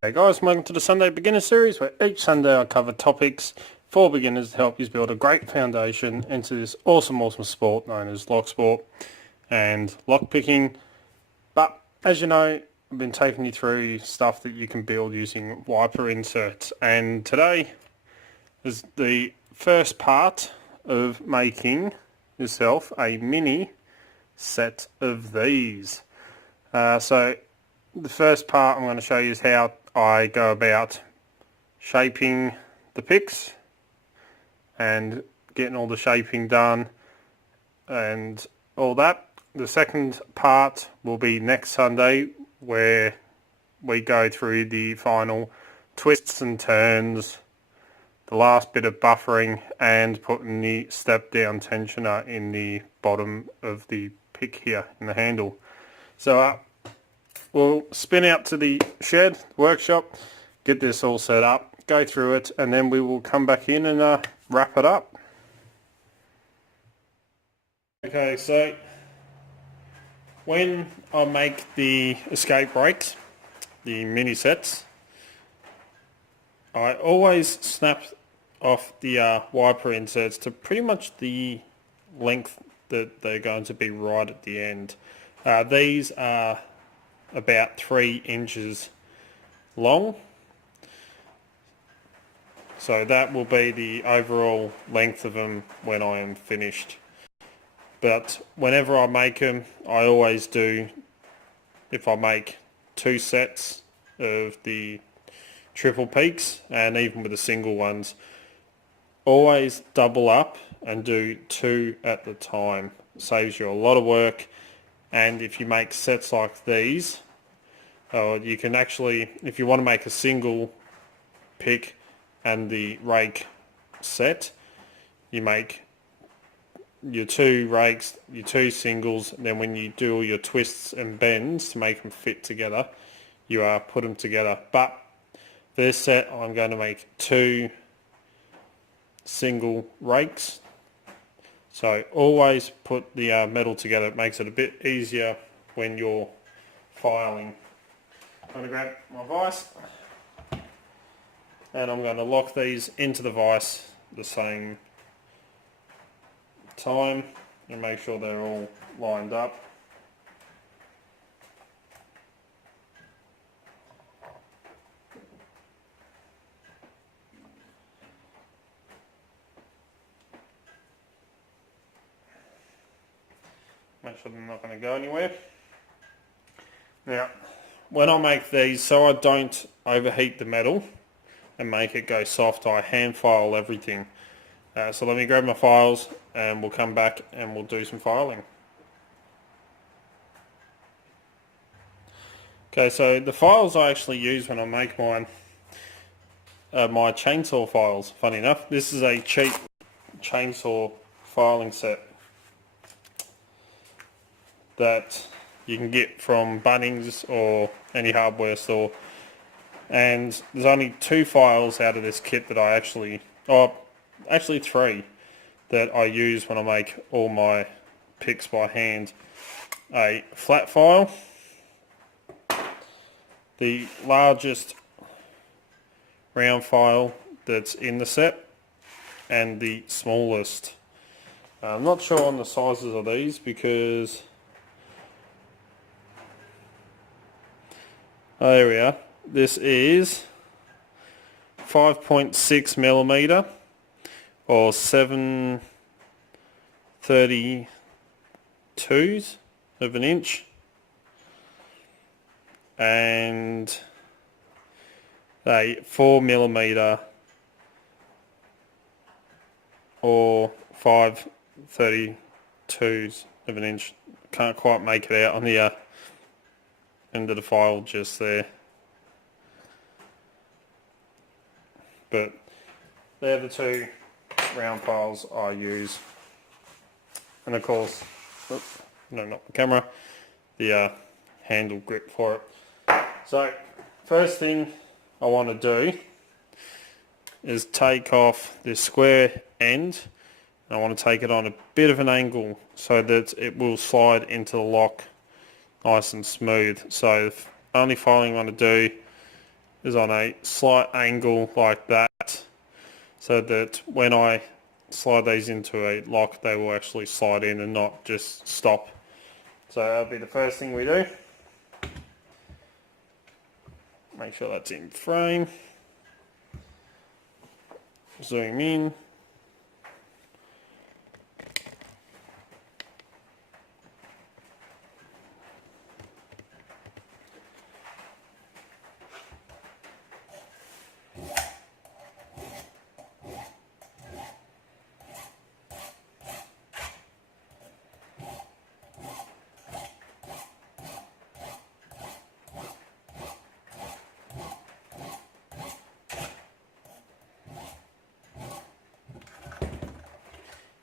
Hey guys, welcome to the Sunday Beginner Series, where each Sunday I cover topics for beginners to help you build a great foundation into this awesome sport known as Locksport and lockpicking. But as you know, I've been taking you through stuff that you can build using wiper inserts, and today is the first part of making yourself a mini set of these. So the first part I'm going to show you is how I go about shaping the picks and getting all the shaping done and all that. The second part will be next Sunday, where we go through the final twists and turns, the last bit of buffering, and putting the step down tensioner in the bottom of the pick here in the handle. So we'll spin out to the shed, workshop, get this all set up, go through it, and then we will come back in and wrap it up. Okay, so when I make the escape rakes, the mini sets, I always snap off the wiper inserts to pretty much the length that they're going to be right at the end. These are about 3 inches long, so that will be the overall length of them when I am finished. But whenever I make them, I always do, if I make 2 sets of the triple peaks and even with the single ones, always double up and do 2 at the time. It saves you a lot of work. And if you make sets like these, you can actually, if you want to make a single pick and the rake set, you make your 2 rakes, your 2 singles, and then when you do all your twists and bends to make them fit together, you put them together. But this set, I'm going to make 2 single rakes. So always put the metal together. It makes it a bit easier when you're filing. I'm going to grab my vise and I'm going to lock these into the vise at the same time and make sure they're all lined up. Make sure they're not going to go anywhere. Now, when I make these, so I don't overheat the metal and make it go soft, I hand file everything. So let me grab my files and we'll come back and we'll do some filing. Okay, so the files I actually use when I make mine are my chainsaw files, funny enough. This is a cheap chainsaw filing set that you can get from Bunnings or any hardware store, and there's only 2 files out of this kit that I actually 3 that I use when I make all my picks by hand. A flat file, the largest round file that's in the set, and the smallest. I'm not sure on the sizes of these because there we are. This is 5.6 millimeter or 7/32 of an inch, and a 4 millimeter or 5/32 of an inch. Can't quite make it out on the end of the file just there, but they're the 2 round files I use. And of course, no, not the camera, the handle grip for it. So first thing I want to do is take off this square end. I want to take it on a bit of an angle so that it will slide into the lock nice and smooth. So the only filing I want to do is on a slight angle like that, so that when I slide these into a lock, they will actually slide in and not just stop. So that'll be the first thing we do. Make sure that's in frame. Zoom in.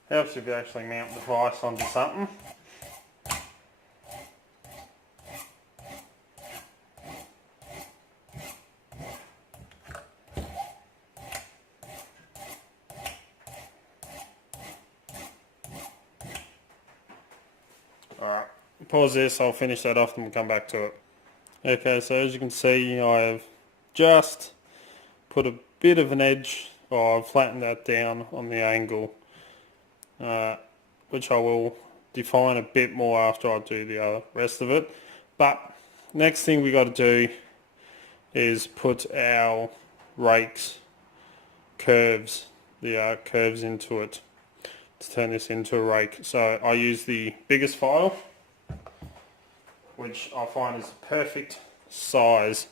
Helps if you actually mount the device onto something. Alright, pause this, I'll finish that off and we'll come back to it. Okay, so as you can see, I have just put a bit of an edge, or I've flattened that down on the angle, which I will define a bit more after I do the rest of it. But next thing we got to do is put our rakes curves, the curves into it to turn this into a rake. So I use the biggest file, which I find is the perfect size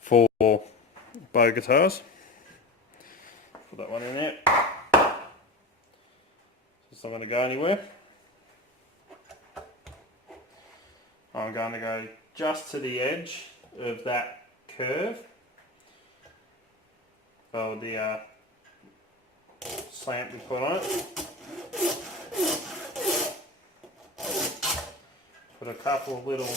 for bow guitars. Put that one in there. It's not going to go anywhere. I'm going to go just to the edge of that curve, or the slant we put on it. Put a couple of little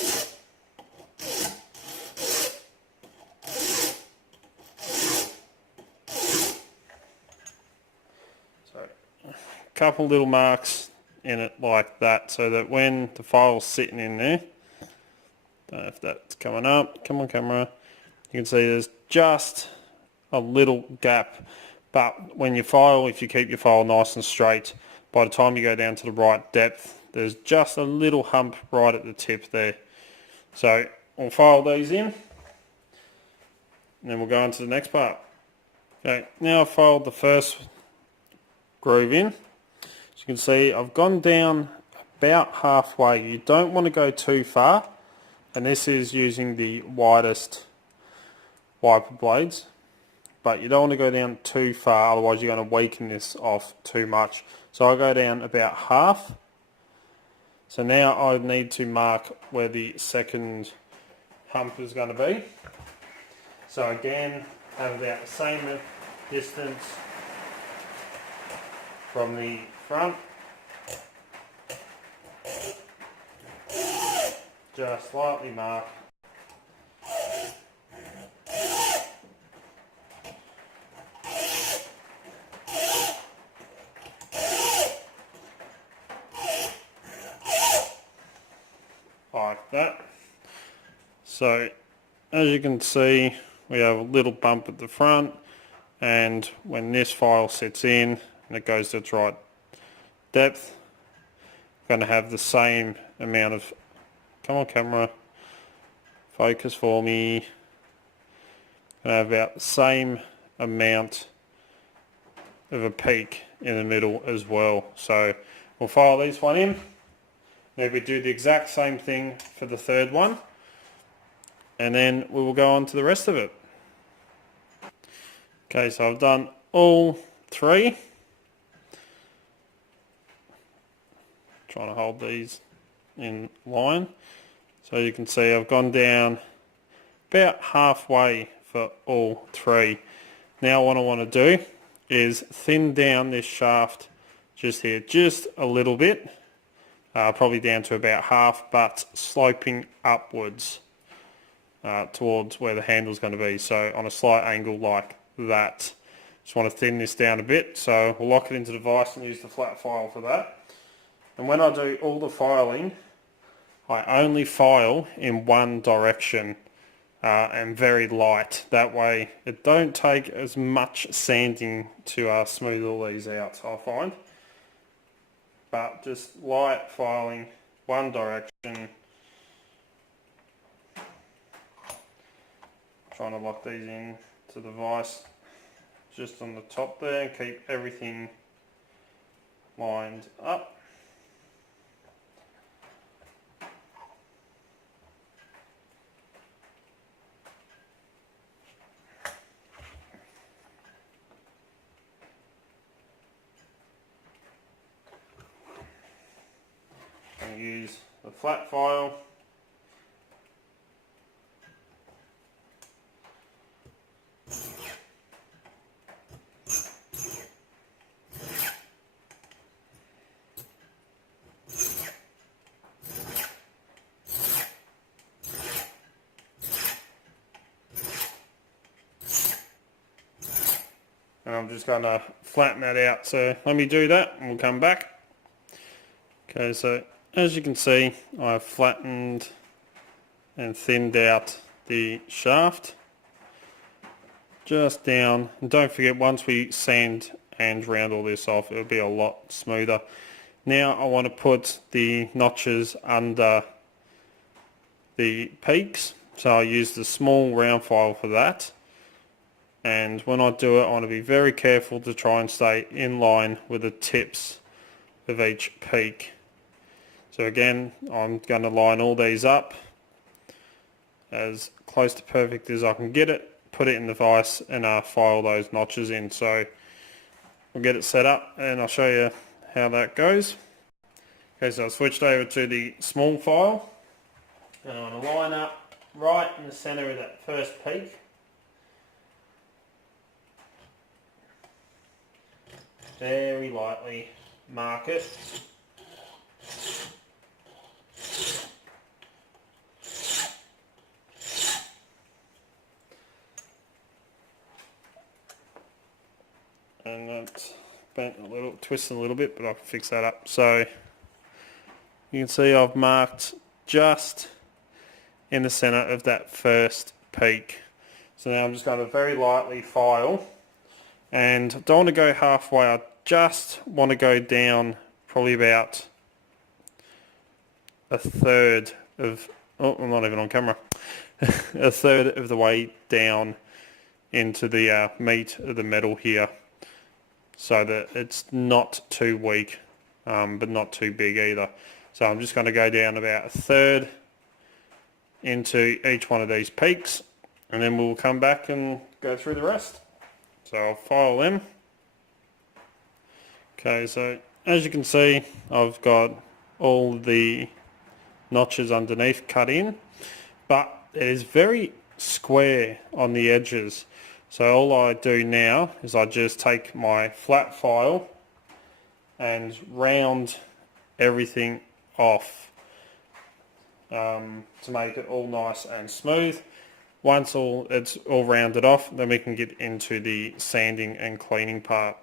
marks in it like that, so that when the file's sitting in there, don't know if that's coming up, come on camera, you can see there's just a little gap, but when you file, if you keep your file nice and straight, by the time you go down to the right depth, there's just a little hump right at the tip there. So we'll file these in, and then we'll go on to the next part. Okay, now I've filed the first groove in. As you can see, I've gone down about halfway. You don't want to go too far, and this is using the widest wiper blades, but you don't want to go down too far, otherwise you're going to weaken this off too much. So I'll go down about half. So now I need to mark where the second hump is going to be. So again, have about the same distance from the front. Just slightly mark. Like that. So as you can see, we have a little bump at the front, and when this file sits in and it goes to its right depth, we're going to have the same amount of, come on camera, focus for me, and have about the same amount of a peak in the middle as well. So we'll file this one in. Now we do the exact same thing for the third one, and then we will go on to the rest of it. Okay, so I've done all three. Trying to hold these in line. So you can see I've gone down about halfway for all three. Now what I want to do is thin down this shaft just here, just a little bit. Probably down to about half, but sloping upwards towards where the handle's going to be. So on a slight angle like that. Just want to thin this down a bit. So we'll lock it into the vise and use the flat file for that. And when I do all the filing, I only file in one direction. and very light. That way it don't take as much sanding to smooth all these out, I find. But just light filing, one direction. Trying to lock these in to the vise just on the top there and keep everything lined up. And use the flat file. And I'm just going to flatten that out. So let me do that and we'll come back. Okay, so as you can see, I've flattened and thinned out the shaft just down. And don't forget, once we sand and round all this off, it'll be a lot smoother. Now I want to put the notches under the peaks. So I use the small round file for that. And when I do it, I want to be very careful to try and stay in line with the tips of each peak. So again, I'm going to line all these up as close to perfect as I can get it, put it in the vise and file those notches in. So we'll get it set up and I'll show you how that goes. Okay, so I've switched over to the small file and I'm going to line up right in the centre of that first peak. Very lightly mark it. And that's bent a little, twisted a little bit, but I can fix that up. So you can see I've marked just in the centre of that first peak. So now I'm just going to very lightly file, and don't want to go halfway. I just want to go down probably about a third of, oh, I'm not even on camera, a third of the way down into the meat of the metal here, so that it's not too weak, but not too big either. So I'm just going to go down about a third into each one of these peaks, and then we'll come back and go through the rest. So I'll file them. Okay, so as you can see, I've got all the notches underneath cut in, but it is very square on the edges. So all I do now is I just take my flat file and round everything off to make it all nice and smooth. Once it's all rounded off, then we can get into the sanding and cleaning part.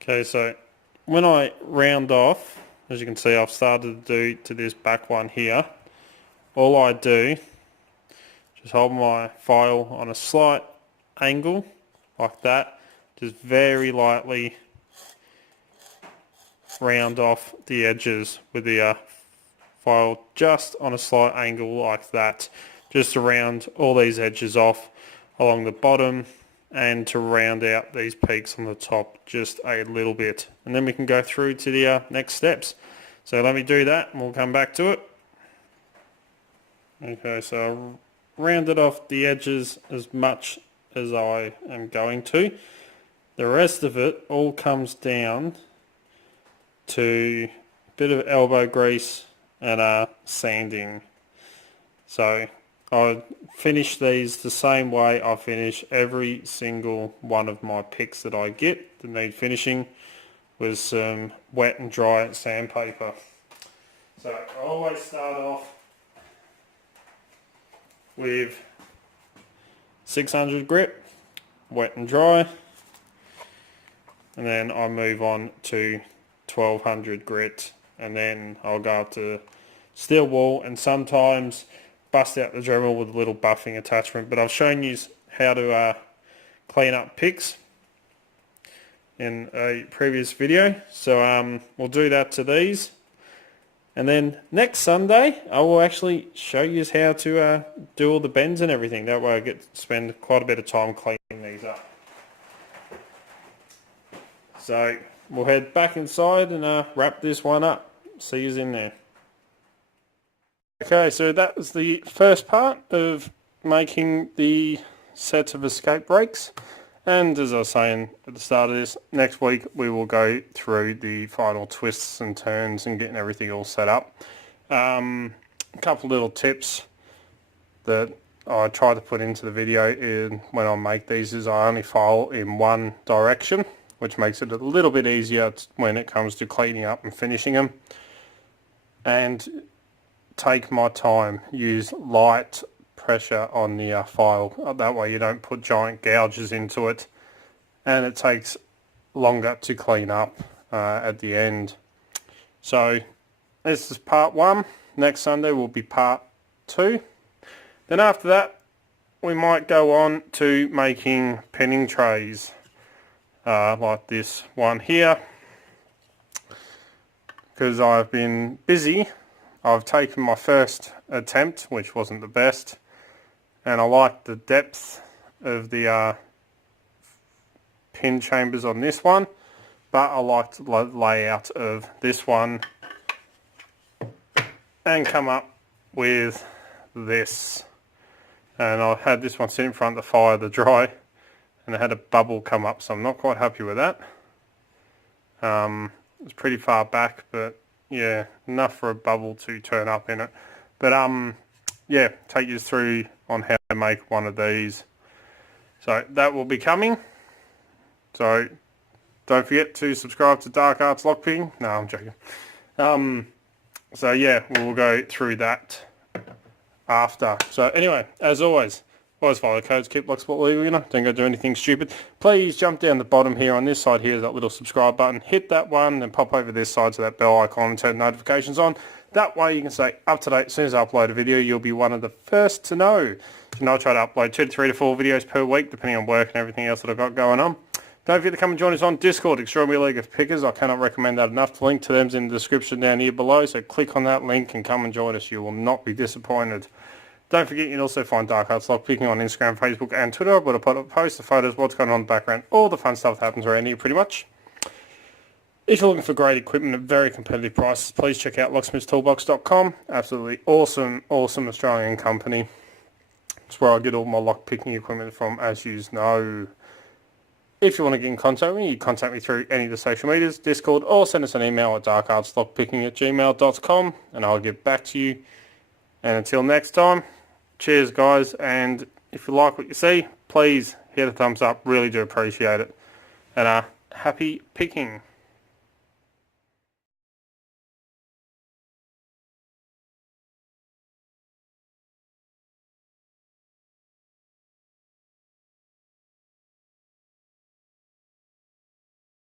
Okay, so when I round off, as you can see, I've started to do to this back one here. All I do, just hold my file on a slight angle like that, just very lightly round off the edges with the file just on a slight angle like that, just to round all these edges off along the bottom and to round out these peaks on the top just a little bit, and then we can go through to the next steps. So let me do that and we'll come back to it. Okay, so I rounded off the edges as much as I am going to. The rest of it all comes down to a bit of elbow grease and sanding. So I finish these the same way I finish every single one of my picks that I get that need finishing, with some wet and dry sandpaper. So I always start off with 600 grit, wet and dry, and then I move on to 1200 grit, and then I'll go up to steel wool, and sometimes bust out the Dremel with a little buffing attachment, but I've shown you how to clean up picks in a previous video, so we'll do that to these. And then next Sunday, I will actually show you how to do all the bends and everything. That way I get to spend quite a bit of time cleaning these up. So we'll head back inside and wrap this one up. See you in there. Okay, so that was the first part of making the set of escape rakes. And as I was saying at the start of this, next week we will go through the final twists and turns and getting everything all set up. A couple little tips that I try to put into the video when I make these is I only file in one direction, which makes it a little bit easier when it comes to cleaning up and finishing them. And take my time, use light pressure on the file, that way you don't put giant gouges into it and it takes longer to clean up at the end. So this is part 1. Next Sunday will be part 2. Then after that we might go on to making penning trays like this one here. Because I've been busy, I've taken my first attempt, which wasn't the best, and I like the depth of the pin chambers on this one, but I like the layout of this one and come up with this. And I had this one sit in front of the fire to dry, and it had a bubble come up, so I'm not quite happy with that. It's pretty far back, but yeah, enough for a bubble to turn up in it. But yeah, take you through on how to make one of these. So that will be coming. So don't forget to subscribe to Dark Arts Lockpicking. No, I'm joking. So yeah, we'll go through that after. So anyway, as always follow the codes, keep Locksport legal, you know, don't go do anything stupid. Please jump down the bottom here on this side here is that little subscribe button, hit that one and pop over this side to that bell icon and turn notifications on. That way you can stay up to date. As soon as I upload a video, you'll be one of the first to know. And I'll try to upload 2 to 3 to 4 videos per week, depending on work and everything else that I've got going on. Don't forget to come and join us on Discord, Extraordinary League of Pickers. I cannot recommend that enough. The link to them's in the description down here below, so click on that link and come and join us. You will not be disappointed. Don't forget you can also find Dark Arts Lockpicking on Instagram, Facebook and Twitter. I've got to put up posts, the photos, what's going on in the background, all the fun stuff that happens around here pretty much. If you're looking for great equipment at very competitive prices, please check out locksmithstoolbox.com. Absolutely awesome Australian company. It's where I get all my lockpicking equipment from, as you know. If you want to get in contact with me, you contact me through any of the social medias, Discord, or send us an email at darkartslockpicking@gmail.com and I'll get back to you. And until next time, cheers guys, and if you like what you see, please hit a thumbs up, really do appreciate it. And happy picking.